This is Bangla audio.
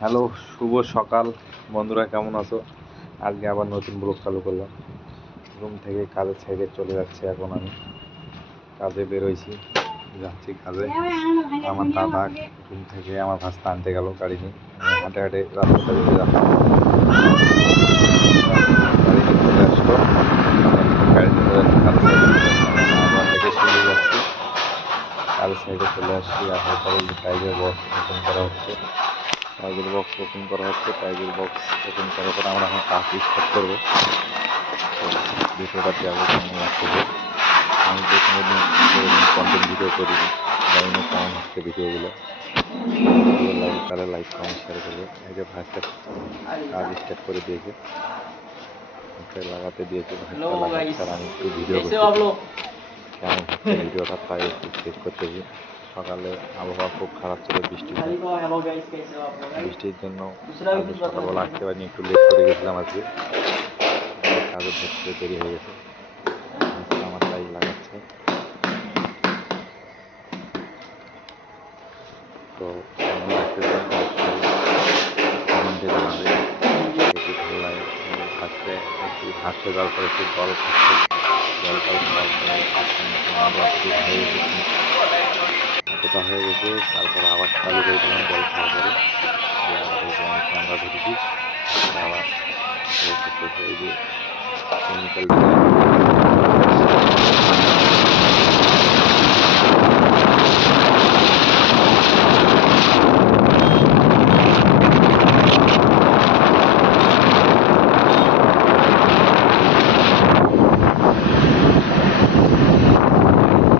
হ্যালো, শুভ সকাল বন্ধুরা, কেমন আছো? আজকে আবার নতুন ব্লগ চালু করলাম। রুম থেকে কাজের সাইডে চলে যাচ্ছি। এখন আমি কাজে বেরোইছি, যাচ্ছি কাজে। আমার দাদা রুম থেকে আমার ভাস্তা আনতে গেল গাড়ি নিয়ে। আমি হাঁটে হাঁটে রাস্তাটা দিয়ে যাচ্ছি। গাড়ি নিয়ে চলে আসলো, গাড়ি নিয়ে চলে যাচ্ছি কাজের সাইডে। আবার হেঁটে চলে যাচ্ছি কাজের সাইডে, চলে আসছি। আর তারপরে টাইগার বক্স ওপেন করা হচ্ছে। টাইগার বক্স ওপেন করা হচ্ছে। টাইগার বক্স ওপেন করার পর আমরা এখন কাজ স্টার্ট করবো। ভিডিওটা দেওয়া কেমন লাগতেছে, আমি তো কোনোদিন কন্টেন্ট ভিডিও করিনি, জানি না কেমন হচ্ছে ভিডিওগুলো। ভিডিও লাইক তাহলে লাইক কমেন্ট শেয়ার করবে। এই যে ভাইসটা কাজ স্টার্ট করে দিয়েছে, লাগাতে দিয়েছে, ভাইসটা লাগাচ্ছে আর আমি একটু ভিডিও করছি। কেমন হচ্ছে ভিডিওটা তাই একটু চেক করতেছি। সকালে আবহাওয়া খুব খারাপ ছিল, বৃষ্টির জন্য আজকে সকালবেলা আসতে পারিনি, একটু লেট করে গেছিলাম আজকে। কাজে ধরতে দেরি হয়ে গেছে। আমার টাইম লাগাচ্ছে, তো কেমন লাগতেছে অবশ্যই কমেন্টে জানাবে। একটু ভালো লাগে হাসতে, একটু হাসতে যাওয়ার পরে একটু জল খাচ্ছে। জল খাওয়ার পরে এতটা হয়ে গেছে, তারপরে আবার চালু করে দিলাম জল খাওয়ার পরে। আবার এই যে আমি ক্যামেরা ধরেছি, আবার এই যে কেমিক্যাল